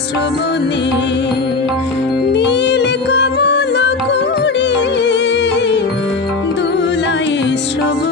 শ্রবণে নীল কমল করে দোলায় শ্রবণ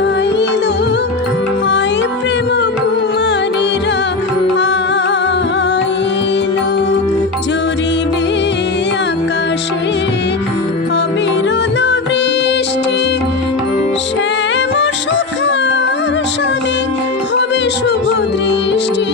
শুভ দৃষ্টি।